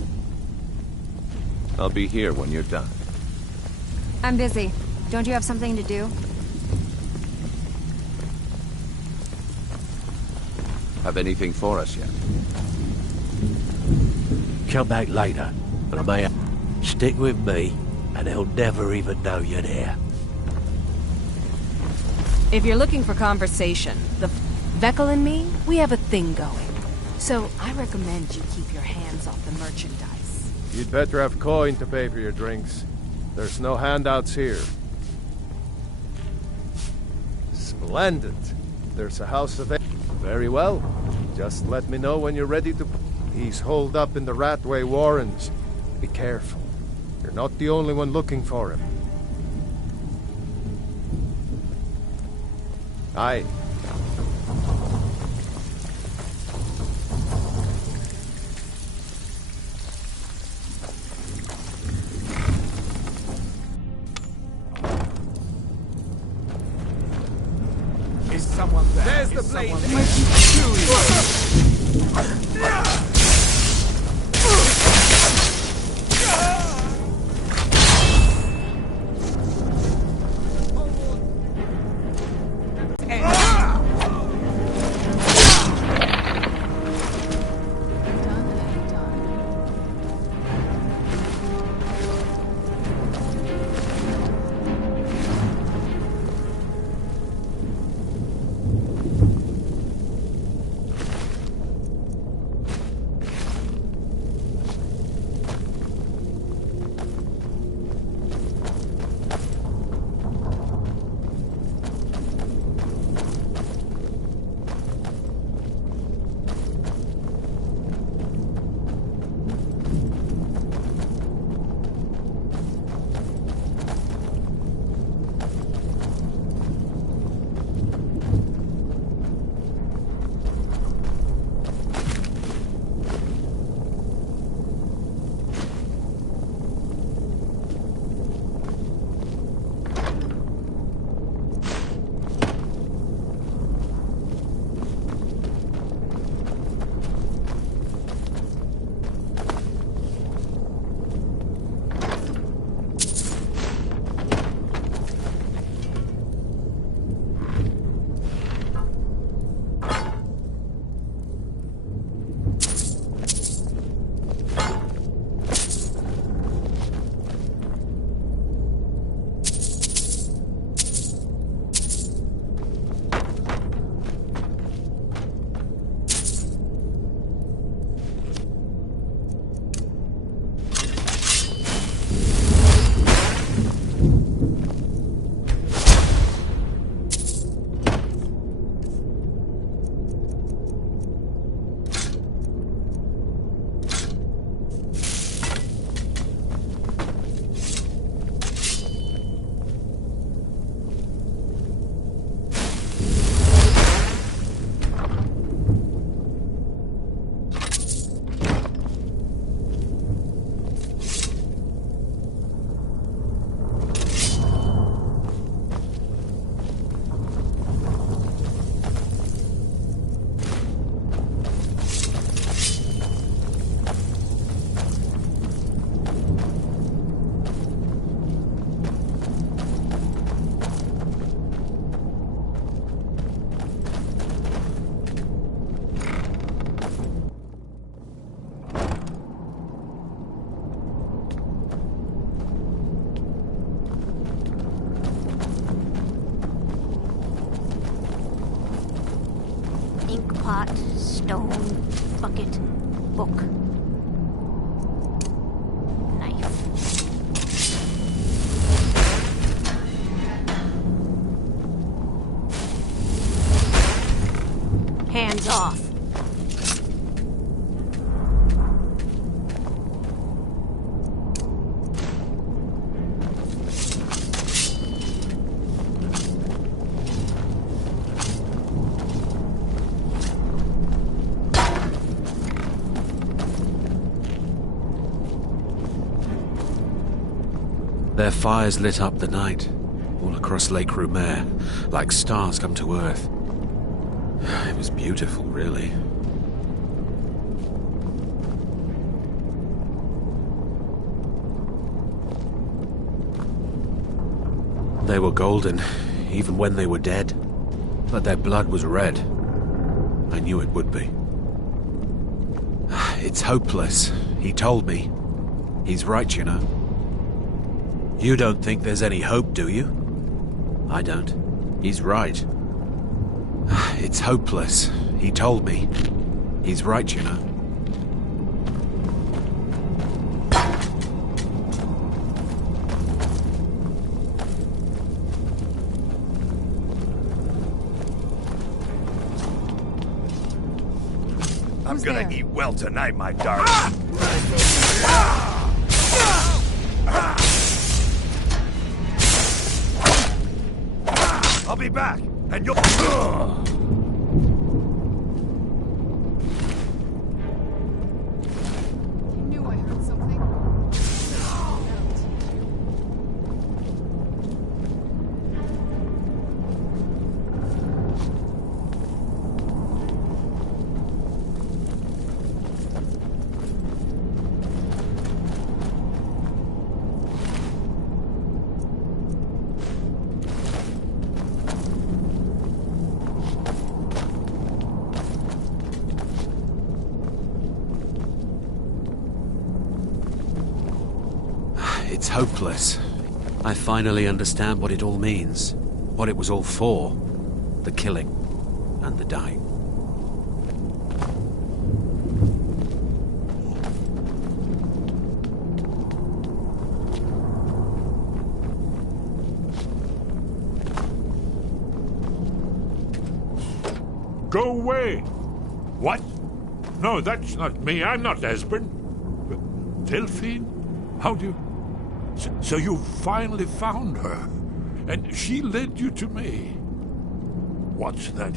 I'll be here when you're done. I'm busy. Don't you have something to do? Have anything for us yet? Come back later, and I may... Stick with me, and they'll never even know you're there. If you're looking for conversation, the Vekkel and me, we have a thing going. So I recommend you keep your hands off the merchandise. You'd better have coin to pay for your drinks. There's no handouts here. Splendid. There's a house of... Very well. Just let me know when you're ready to... He's holed up in the Ratway Warrens. Be careful. You're not the only one looking for him. Aye. Is someone there? There's the blade. pot, stone, bucket, book, knife. Hands off. Their fires lit up the night, all across Lake Rumer, like stars come to Earth. It was beautiful, really. They were golden, even when they were dead. But their blood was red. I knew it would be. It's hopeless, he told me. He's right, you know. You don't think there's any hope, do you? I don't. He's right. It's hopeless, he told me. He's right, you know. I'm gonna eat well tonight, my darling. I'll be back, and you'll... Knew I heard something. It's hopeless. I finally understand what it all means. What it was all for. The killing. And the dying. Go away! What? No, that's not me. I'm not Esbern. Delphine? How do you... So you finally found her, and she led you to me. What's that?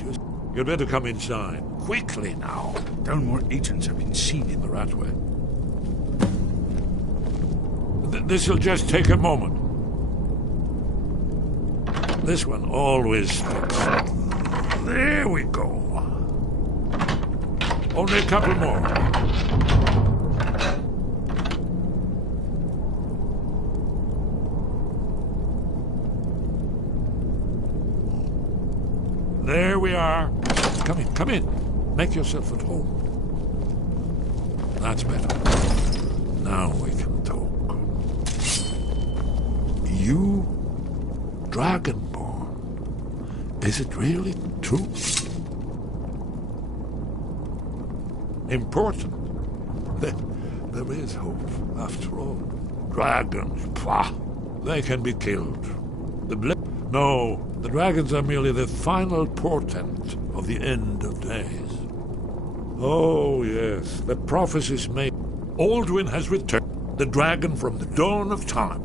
You'd better come inside. Quickly now. No more agents have been seen in the Ratway. This'll just take a moment. This one always sticks. There we go. Only a couple more. There we are. Come in, come in. Make yourself at home. That's better. Now we can talk. You, Dragonborn. Is it really true? Important. There is hope, after all. Dragons, pah! They can be killed. No, the dragons are merely the final portent of the end of days. Oh, yes, the prophecies made. Alduin has returned, the dragon from the dawn of time.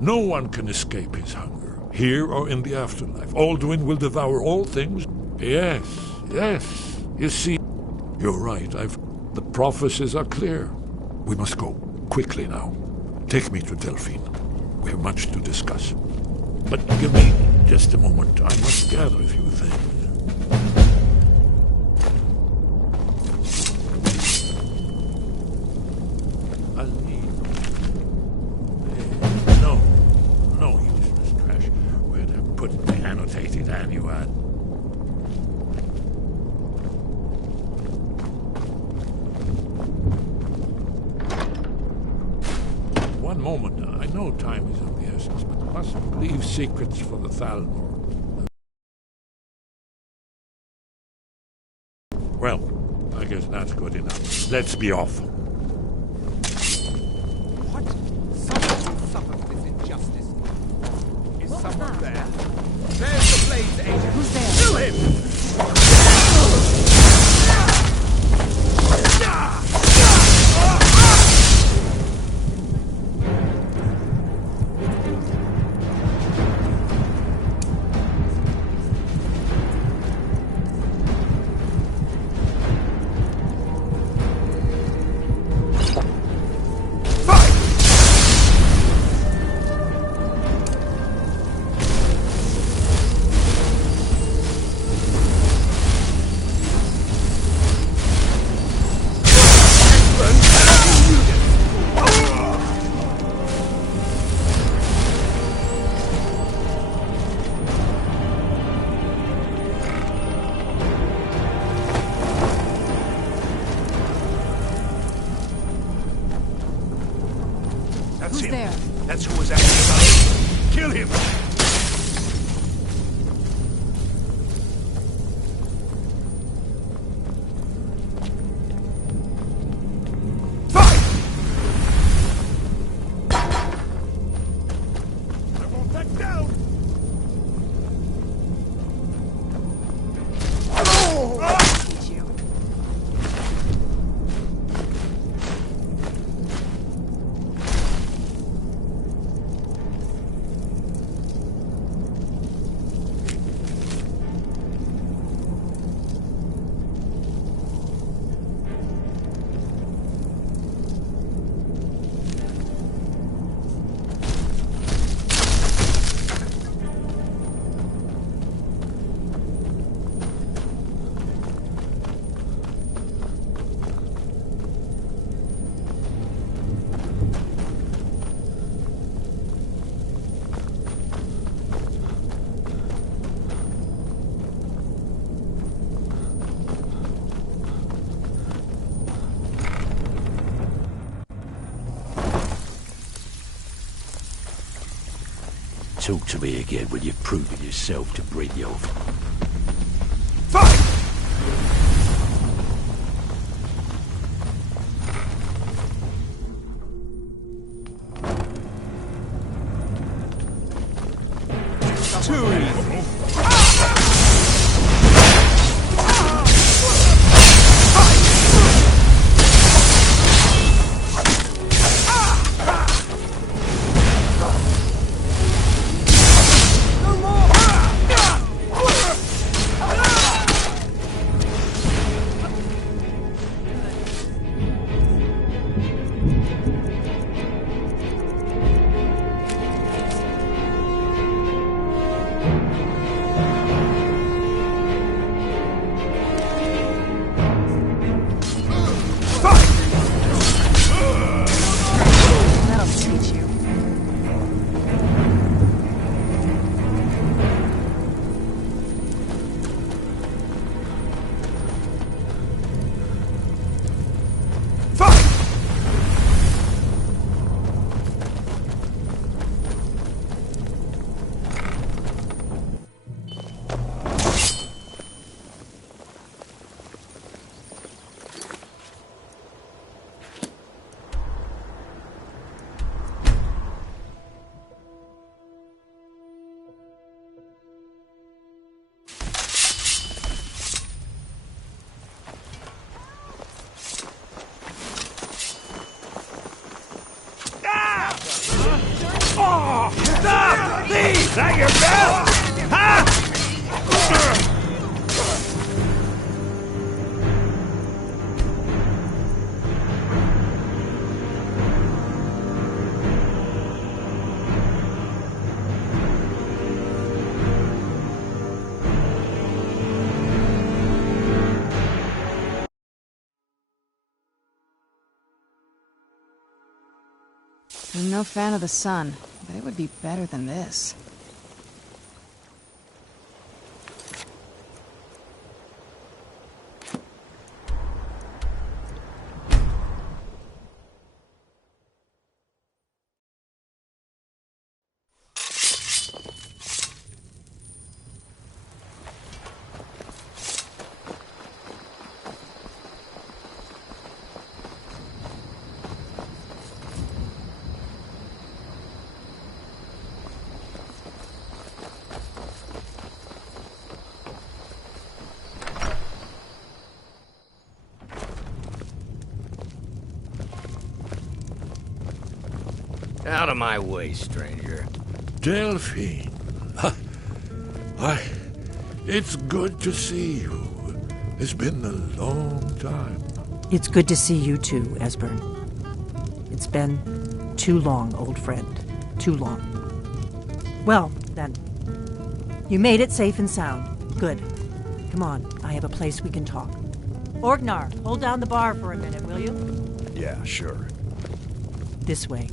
No one can escape his hunger, here or in the afterlife. Alduin will devour all things. Yes, yes. You see, you're right. The prophecies are clear. We must go, quickly now. Take me to Delphine. We have much to discuss. But give me just a moment. I must gather a few things. I'll need... No useless trash. Where'd I put the annotated annual? One moment. I know time is of the essence, but must leave secrets for the Thalmor. Well, I guess that's good enough. Let's be off. What? Someone will suffer for this injustice. Is someone there? There's the Blaze Agent. Who's there? Kill him! Who's there? That's who was asking about it. Kill him! Talk to me again when you've proven yourself to Brynjolf. Stop! Please! Is that your best? Huh? I'm no fan of the sun, but it would be better than this. Out of my way, stranger. Delphine. It's good to see you. It's been a long time. It's good to see you too, Esbern. It's been too long, old friend. Too long. Well, then. You made it safe and sound. Good. Come on, I have a place we can talk. Orgnar, hold down the bar for a minute, will you? Yeah, sure. This way.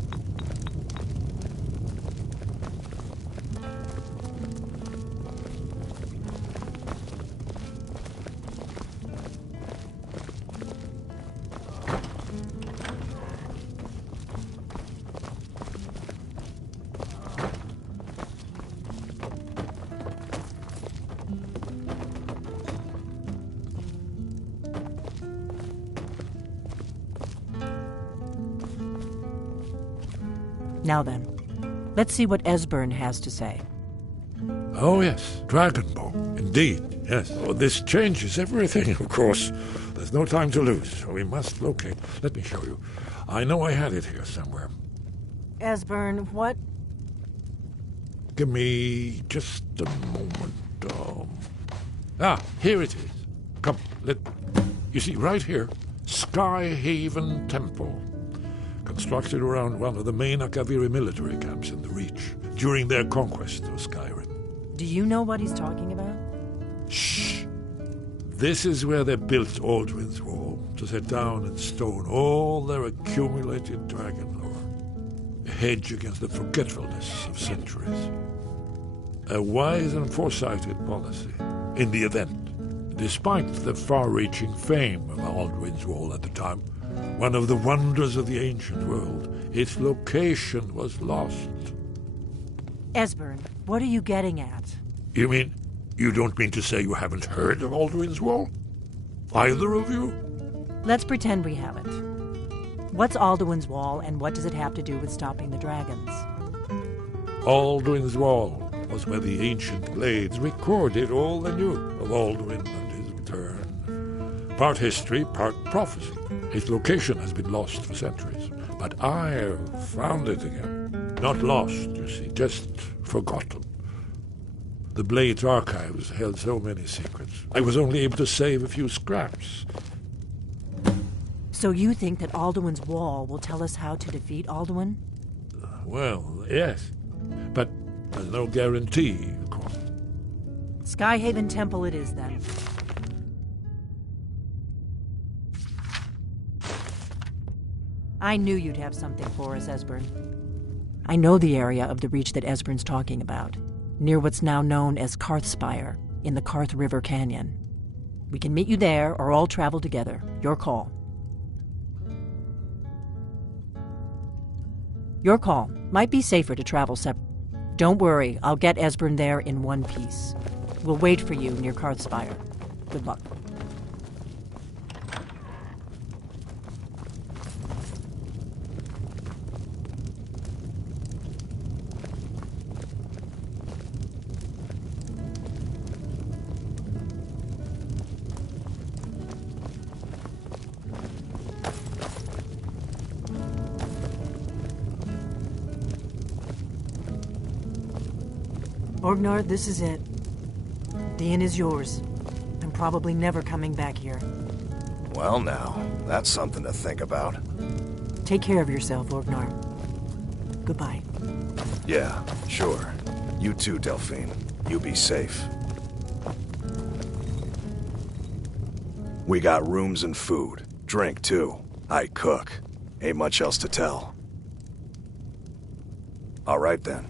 Now then, let's see what Esbern has to say. Oh, yes. Dragonborn. Indeed, yes. Oh, this changes everything, of course. There's no time to lose, so we must locate. Let me show you. I know I had it here somewhere. Esbern, what? Give me just a moment. Here it is. Come, you see, right here, Skyhaven Temple. Constructed around one of the main Akaviri military camps in the Reach during their conquest of Skyrim. Do you know what he's talking about? Shh! This is where they built Aldrin's Wall, to set down in stone all their accumulated dragon lore. A hedge against the forgetfulness of centuries. A wise and foresighted policy, in the event, despite the far-reaching fame of Aldrin's Wall at the time. One of the wonders of the ancient world. Its location was lost. Esbern, what are you getting at? You mean, you don't mean to say you haven't heard of Aldrin's Wall? Either of you? Let's pretend we haven't. What's Alduin's Wall, and what does it have to do with stopping the dragons? Aldrin's Wall was where the ancient glades recorded all they knew of Aldrin and his return. Part history, part prophecy. Its location has been lost for centuries, but I found it again. Not lost, you see, just forgotten. The Blade's archives held so many secrets. I was only able to save a few scraps. So you think that Alduin's Wall will tell us how to defeat Alduin? Well, yes. But there's no guarantee, of course. Skyhaven Temple it is, then. I knew you'd have something for us, Esbern. I know the area of the Reach that Esbern's talking about, near what's now known as Karthspire, in the Karth River Canyon. We can meet you there, or all travel together. Your call. Your call. Might be safer to travel separate. Don't worry, I'll get Esbern there in one piece. We'll wait for you near Karthspire. Good luck. Orgnar, this is it. The inn is yours. I'm probably never coming back here. Well now, that's something to think about. Take care of yourself, Orgnar. Goodbye. Yeah, sure. You too, Delphine. You be safe. We got rooms and food. Drink, too. I cook. Ain't much else to tell. All right, then.